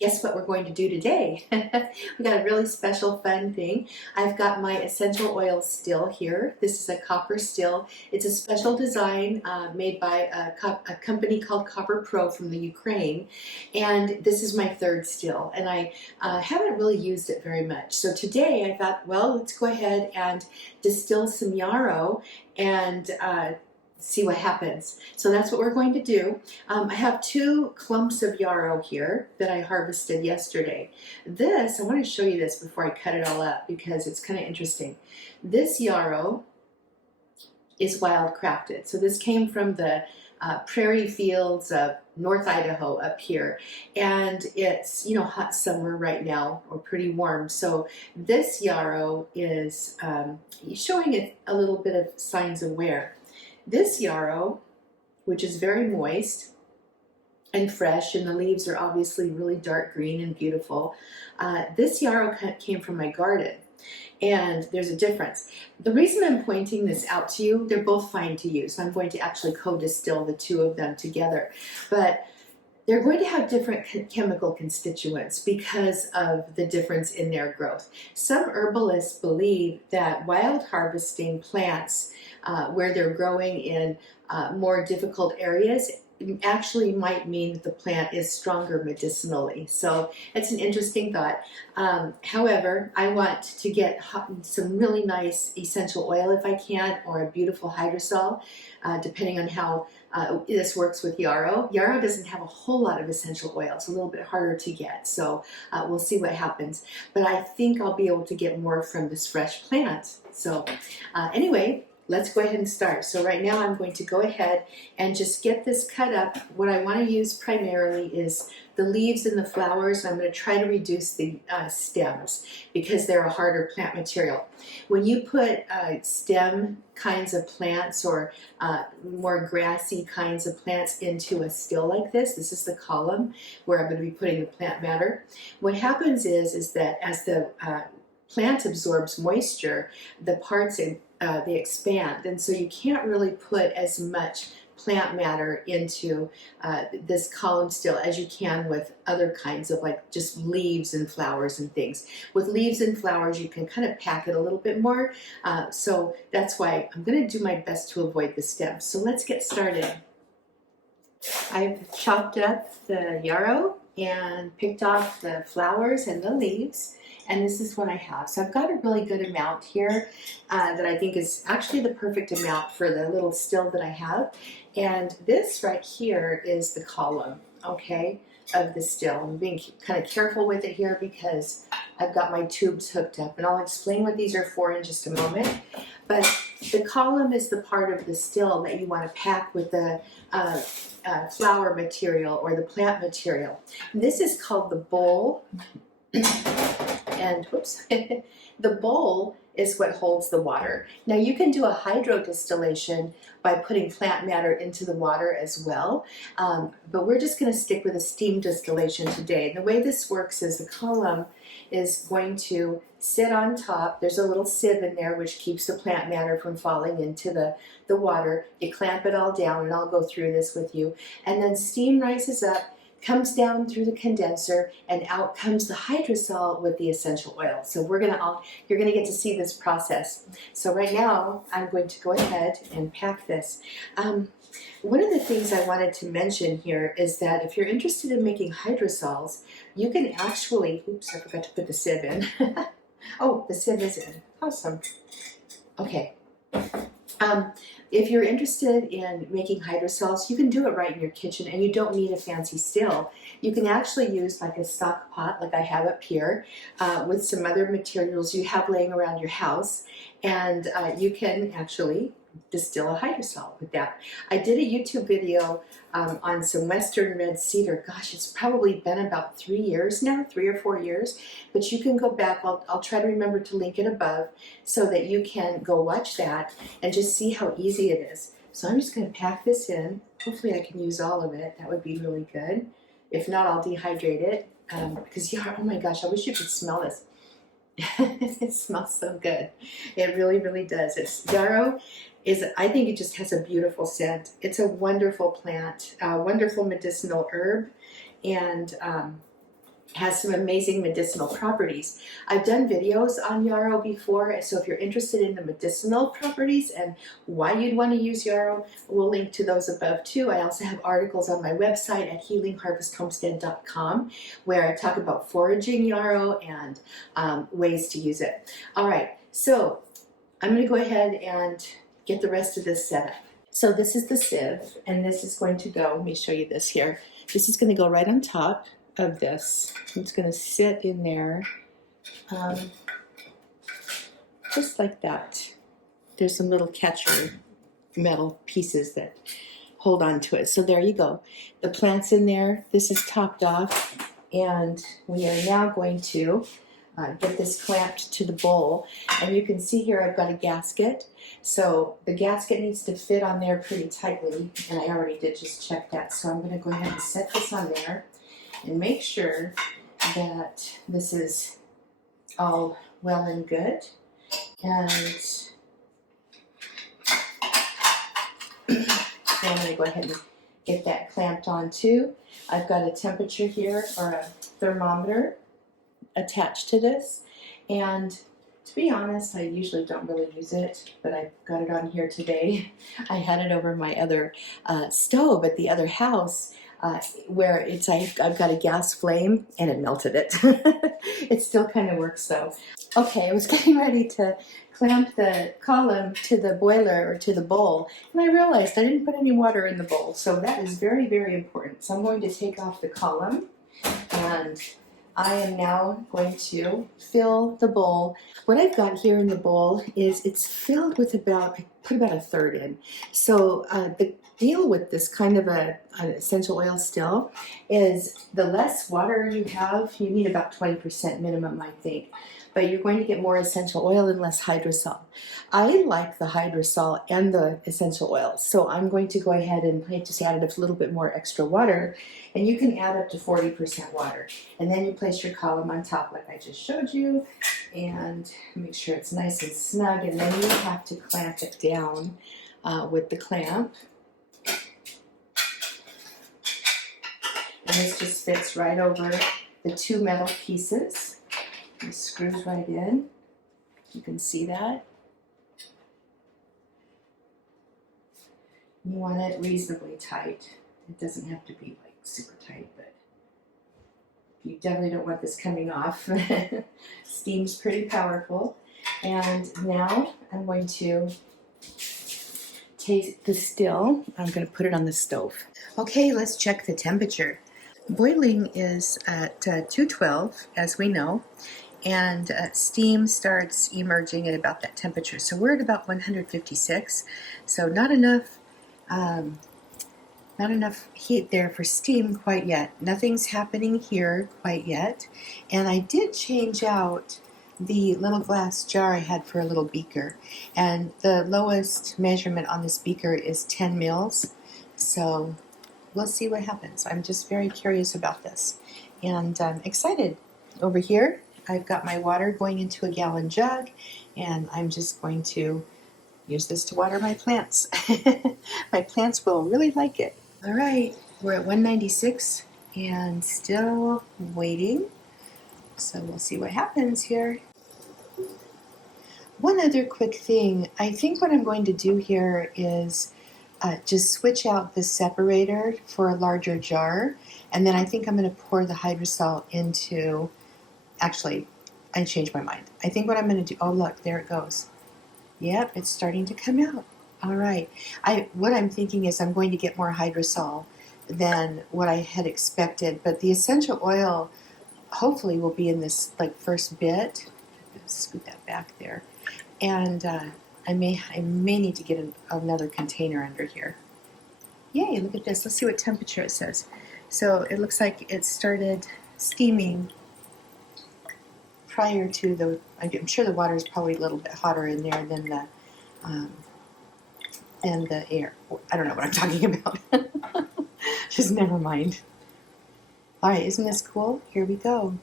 Guess what we're going to do today? We got a really special fun thing. I've got my essential oil still here. This is a copper still. It's a special design made by a company called Copper Pro from the Ukraine. And this is my third still. And I haven't really used it very much. So today I thought, well, let's go ahead and distill some yarrow and see what happens. So that's what we're going to do. I have 2 clumps of yarrow here that I harvested yesterday. This, I want to show you this before I cut it all up because it's kind of interesting. This yarrow is wild crafted. So this came from the prairie fields of North Idaho up here, and it's, you know, hot summer right now, or pretty warm. So this yarrow is showing it a little bit of signs of wear. This yarrow, which is very moist and fresh, and the leaves are obviously really dark green and beautiful, this yarrow came from my garden, and there's a difference. The reason I'm pointing this out to you, they're both fine to use. I'm going to actually co-distill the 2 of them together, but they're going to have different chemical constituents because of the difference in their growth. Some herbalists believe that wild harvesting plants where they're growing in more difficult areas actually might mean that the plant is stronger medicinally. So it's an interesting thought. However, I want to get some really nice essential oil if I can, or a beautiful hydrosol, depending on how this works with yarrow. Yarrow doesn't have a whole lot of essential oil. It's a little bit harder to get, so we'll see what happens. But I think I'll be able to get more from this fresh plant. So anyway, let's go ahead and start. So right now I'm going to go ahead and just get this cut up. What I want to use primarily is the leaves and the flowers. I'm going to try to reduce the stems because they're a harder plant material. When you put stem kinds of plants or more grassy kinds of plants into a still like this is the column where I'm going to be putting the plant matter. What happens is that as the plant absorbs moisture, the parts they expand, and so you can't really put as much plant matter into this column still as you can with other kinds of, like, just leaves and flowers and things. With leaves and flowers you can kind of pack it a little bit more, so that's why I'm going to do my best to avoid the stems. So let's get started. I've chopped up the yarrow and picked off the flowers and the leaves, and this is what I have. So I've got a really good amount here that I think is actually the perfect amount for the little still that I have. And this right here is the column, okay, of the still. I'm being kind of careful with it here because I've got my tubes hooked up, and I'll explain what these are for in just a moment. But the column is the part of the still that you want to pack with the flower material or the plant material. And this is called the bowl. And whoops, the bowl is what holds the water. Now you can do a hydro distillation by putting plant matter into the water as well, but we're just going to stick with a steam distillation today. And the way this works is the column is going to sit on top. There's a little sieve in there which keeps the plant matter from falling into the water. You clamp it all down, and I'll go through this with you. And then steam rises up, comes down through the condenser, and out comes the hydrosol with the essential oil. So you're gonna get to see this process. So right now I'm going to go ahead and pack this. One of the things I wanted to mention here is that if you're interested in making hydrosols, you can actually, oops, I forgot to put the sieve in. Oh, the sieve is in. Awesome. Okay. If you're interested in making hydrosols, you can do it right in your kitchen, and you don't need a fancy still. You can actually use like a stock pot like I have up here with some other materials you have laying around your house, and you can actually distill a hydrosol with that. I did a YouTube video on some Western red cedar. Gosh, it's probably been about 3 years now, 3 or 4 years, but you can go back. I'll try to remember to link it above so that you can go watch that and just see how easy it is. So I'm just going to pack this in. Hopefully I can use all of it. That would be really good. If not, I'll dehydrate it because, yeah, oh my gosh, I wish you could smell this. It smells so good. It really, really does. Yarrow is, I think it just has a beautiful scent. It's a wonderful plant, a wonderful medicinal herb, and has some amazing medicinal properties. I've done videos on yarrow before, so if you're interested in the medicinal properties and why you'd want to use yarrow, we'll link to those above too. I also have articles on my website at healingharvesthomestead.com where I talk about foraging yarrow and ways to use it. All right, so I'm going to go ahead and get the rest of this set up. So this is the sieve, and this is going to go, let me show you this here. This is going to go right on top of this. It's going to sit in there just like that. There's some little catcher metal pieces that hold on to it. So there you go. The plant's in there. This is topped off, and we are now going to get this clamped to the bowl. And you can see here I've got a gasket. So the gasket needs to fit on there pretty tightly, and I already did just check that. So I'm going to go ahead and set this on there and make sure that this is all well and good. And so I'm going to go ahead and get that clamped on too. I've got a temperature here, or a thermometer attached to this, and to be honest, I usually don't really use it, but I've got it on here today. I had it over my other stove at the other house, where I've got a gas flame, and it melted it. It still kind of works though. Okay, I was getting ready to clamp the column to the boiler or to the bowl, and I realized I didn't put any water in the bowl, so that is very, very important. So I'm going to take off the column, and I am now going to fill the bowl. What I've got here in the bowl is it's filled with I put about a third in. So the deal with this kind of an essential oil still is the less water you have, you need about 20% minimum, I think. But you're going to get more essential oil and less hydrosol. I like the hydrosol and the essential oil, so I'm going to go ahead and I just added a little bit more extra water, and you can add up to 40% water. And then you place your column on top like I just showed you, and make sure it's nice and snug, and then you have to clamp it down with the clamp. And this just fits right over the two metal pieces. It screws right in. You can see that. You want it reasonably tight. It doesn't have to be like super tight, but you definitely don't want this coming off. Steam's pretty powerful. And now I'm going to take the still. I'm going to put it on the stove. Okay, let's check the temperature. Boiling is at 212, as we know. And steam starts emerging at about that temperature. So we're at about 156. So not enough heat there for steam quite yet. Nothing's happening here quite yet. And I did change out the little glass jar I had for a little beaker. And the lowest measurement on this beaker is 10 mils. So we'll see what happens. I'm just very curious about this. And I'm excited. Over here, I've got my water going into a gallon jug, and I'm just going to use this to water my plants. My plants will really like it. All right, we're at 196 and still waiting. So we'll see what happens here. One other quick thing, I think what I'm going to do here is just switch out the separator for a larger jar, and then I think I'm going to pour the hydrosol into. Actually, I changed my mind. I think what I'm going to do, oh look, there it goes. Yep, it's starting to come out. All right. What I'm thinking is I'm going to get more hydrosol than what I had expected, but the essential oil hopefully will be in this like first bit. Scoot that back there. And I may need to get another container under here. Yay, look at this. Let's see what temperature it says. So it looks like it started steaming prior to I'm sure the water is probably a little bit hotter in there than the air. I don't know what I'm talking about. Just never mind. All right, isn't this cool? Here we go.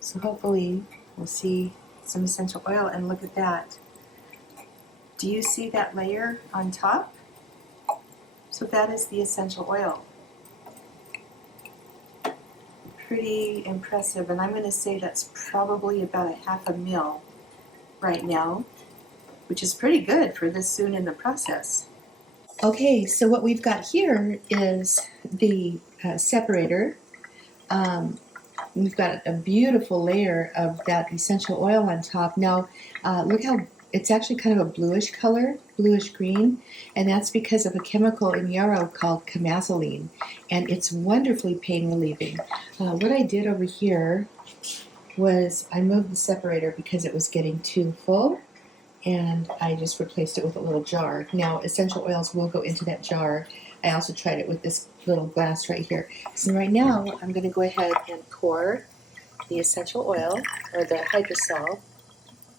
So hopefully we'll see some essential oil, and look at that. Do you see that layer on top? So that is the essential oil. pretty impressive, and I'm going to say that's probably about a half a mil right now, which is pretty good for this soon in the process. Okay, so what we've got here is the separator. We've got a beautiful layer of that essential oil on top. Now, look how it's actually kind of a bluish color, bluish green, and that's because of a chemical in Yarrow called chemazoline, and it's wonderfully pain relieving. What I did over here was I moved the separator because it was getting too full, and I just replaced it with a little jar. Now, essential oils will go into that jar. I also tried it with this little glass right here. So right now, I'm going to go ahead and pour the essential oil, or the hydrosol,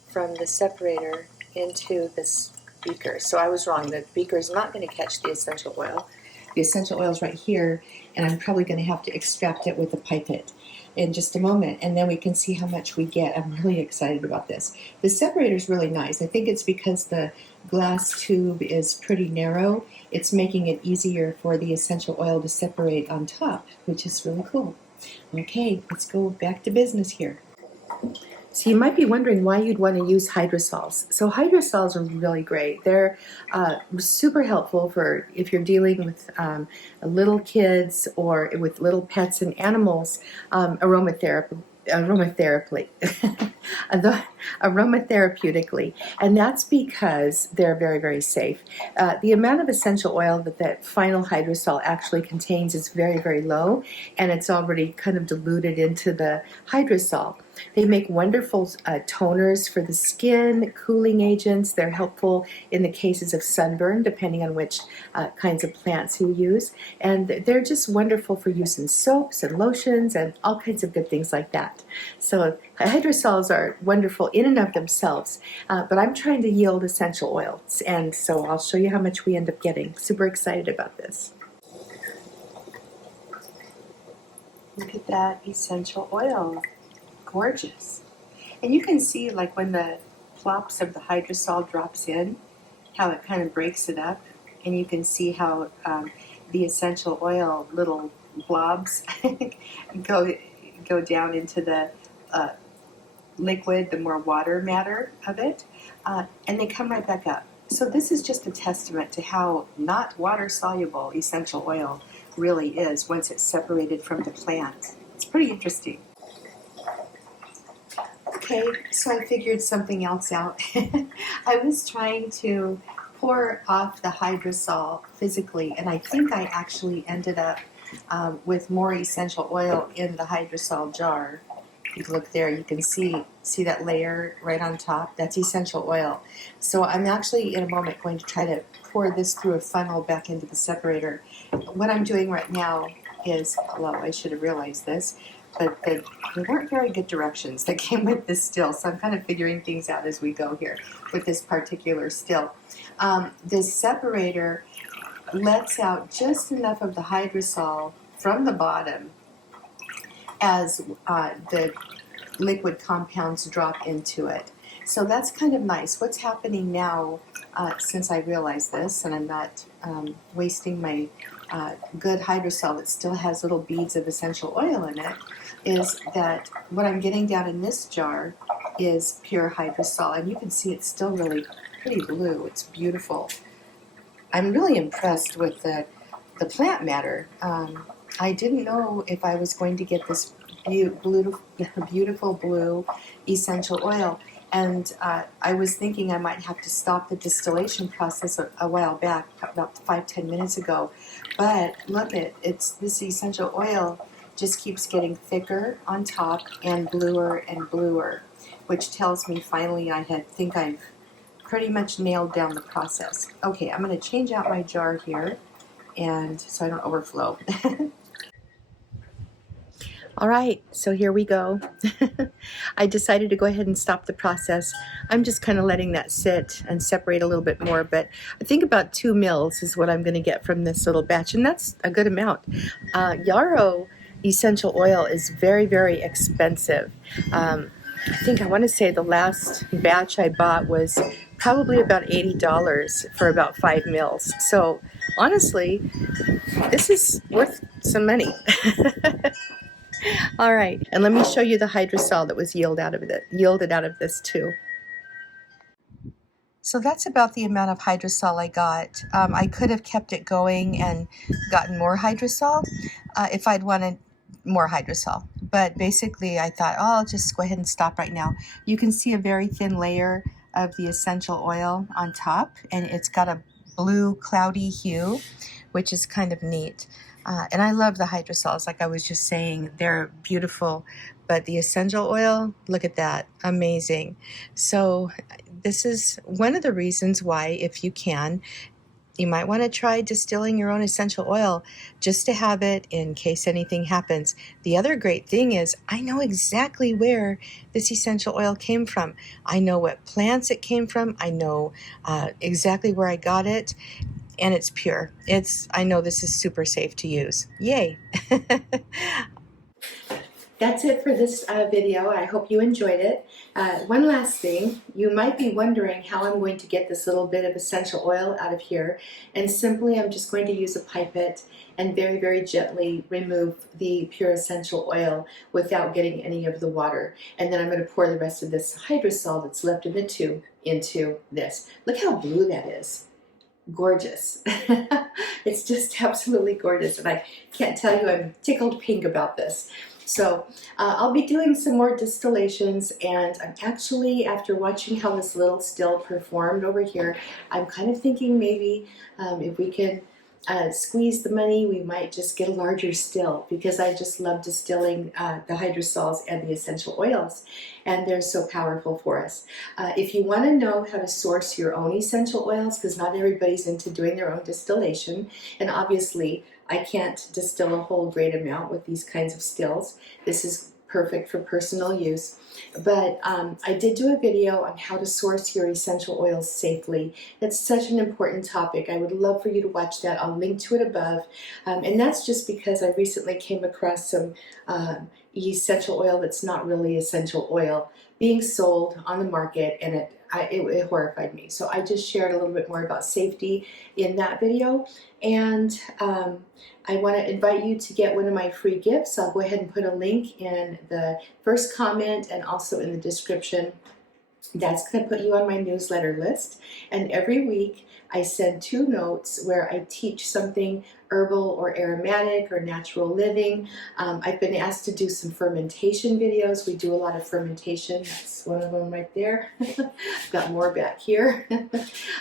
from the separator into this beaker. So I was wrong. The beaker is not going to catch the essential oil. The essential oil is right here, and I'm probably going to have to extract it with a pipette in just a moment, and then we can see how much we get. I'm really excited about this. The separator is really nice. I think it's because the glass tube is pretty narrow. It's making it easier for the essential oil to separate on top, which is really cool. Okay, let's go back to business here. So you might be wondering why you'd want to use hydrosols. So hydrosols are really great. They're super helpful for if you're dealing with little kids or with little pets and animals. Aromatherapeutically, and that's because they're very, very safe. The amount of essential oil that that final hydrosol actually contains is very, very low, and it's already kind of diluted into the hydrosol. They make wonderful toners for the skin, cooling agents. They're helpful in the cases of sunburn, depending on which kinds of plants you use. And they're just wonderful for use in soaps and lotions and all kinds of good things like that. So hydrosols are wonderful in and of themselves, but I'm trying to yield essential oils. And so I'll show you how much we end up getting. Super excited about this. Look at that essential oil. Gorgeous. And you can see, like, when the plops of the hydrosol drops in, how it kind of breaks it up, and you can see how the essential oil little blobs go down into the liquid, the more water matter of it, and they come right back up. So this is just a testament to how not water soluble essential oil really is once it's separated from the plant. It's pretty interesting. Okay, so I figured something else out. I was trying to pour off the hydrosol physically, and I think I actually ended up with more essential oil in the hydrosol jar. If you look there, you can see that layer right on top. That's essential oil. So I'm actually in a moment going to try to pour this through a funnel back into the separator. What I'm doing right now is, well, I should have realized this, but there weren't very good directions that came with this still, so I'm kind of figuring things out as we go here with this particular still. This separator lets out just enough of the hydrosol from the bottom as the liquid compounds drop into it. So that's kind of nice. What's happening now, since I realized this, and I'm not wasting my good hydrosol that still has little beads of essential oil in it, is that what I'm getting down in this jar is pure hydrosol, and you can see it's still really pretty blue. It's beautiful. I'm really impressed with the plant matter. I didn't know if I was going to get this beautiful blue essential oil, and I was thinking I might have to stop the distillation process a while back, about 5-10 minutes ago. But look it's this essential oil just keeps getting thicker on top and bluer, which tells me finally I think I've pretty much nailed down the process. Okay, I'm going to change out my jar here, and so I don't overflow. All right, so here we go. I decided to go ahead and stop the process. I'm just kind of letting that sit and separate a little bit more, but I think about 2 mils is what I'm going to get from this little batch, and that's a good amount. Yarrow essential oil is very, very expensive. I want to say the last batch I bought was probably about $80 for about 5 mils. So honestly, this is worth some money. All right, and let me show you the hydrosol that was yielded out of this too. So that's about the amount of hydrosol I got. I could have kept it going and gotten more hydrosol if I'd wanted more hydrosol. But basically I thought, oh, I'll just go ahead and stop right now. You can see a very thin layer of the essential oil on top, and it's got a blue cloudy hue, which is kind of neat. And I love the hydrosols, like I was just saying, they're beautiful. But the essential oil, look at that, amazing. So this is one of the reasons why, if you can, you might want to try distilling your own essential oil just to have it in case anything happens. The other great thing is I know exactly where this essential oil came from. I know what plants it came from. I know exactly where I got it, and it's pure. I know this is super safe to use. Yay! That's it for this video. I hope you enjoyed it. One last thing, you might be wondering how I'm going to get this little bit of essential oil out of here, and simply I'm just going to use a pipette and very, very gently remove the pure essential oil without getting any of the water. And then I'm going to pour the rest of this hydrosol that's left in the tube into this. Look how blue that is. Gorgeous. It's just absolutely gorgeous, and I can't tell you I'm tickled pink about this. So I'll be doing some more distillations, and I'm actually, after watching how this little still performed over here, I'm kind of thinking maybe if we can squeeze the money, we might just get a larger still, because I just love distilling the hydrosols and the essential oils, and they're so powerful for us. If you want to know how to source your own essential oils, because not everybody's into doing their own distillation, and obviously I can't distill a whole great amount with these kinds of stills. This is perfect for personal use. But I did do a video on how to source your essential oils safely. It's such an important topic. I would love for you to watch that. I'll link to it above. And that's just because I recently came across some essential oil that's not really essential oil being sold on the market, and it horrified me. So I just shared a little bit more about safety in that video. And I want to invite you to get one of my free gifts. I'll go ahead and put a link in the first comment and also in the description. That's going to put you on my newsletter list. And every week I send 2 notes where I teach something herbal or aromatic or natural living. I've been asked to do some fermentation videos. We do a lot of fermentation. That's one of them right there. I've got more back here.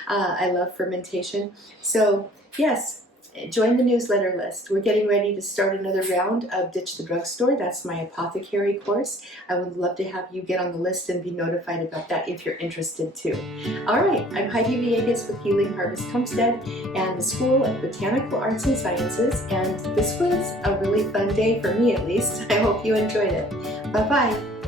I love fermentation. So yes, join the newsletter list. We're getting ready to start another round of Ditch the Drugstore. That's my apothecary course. I would love to have you get on the list and be notified about that if you're interested too. All right, I'm Heidi Villegas with Healing Harvest Homestead and the School of Botanical Arts and Sciences, and this was a really fun day for me, at least. I hope you enjoyed it. Bye-bye.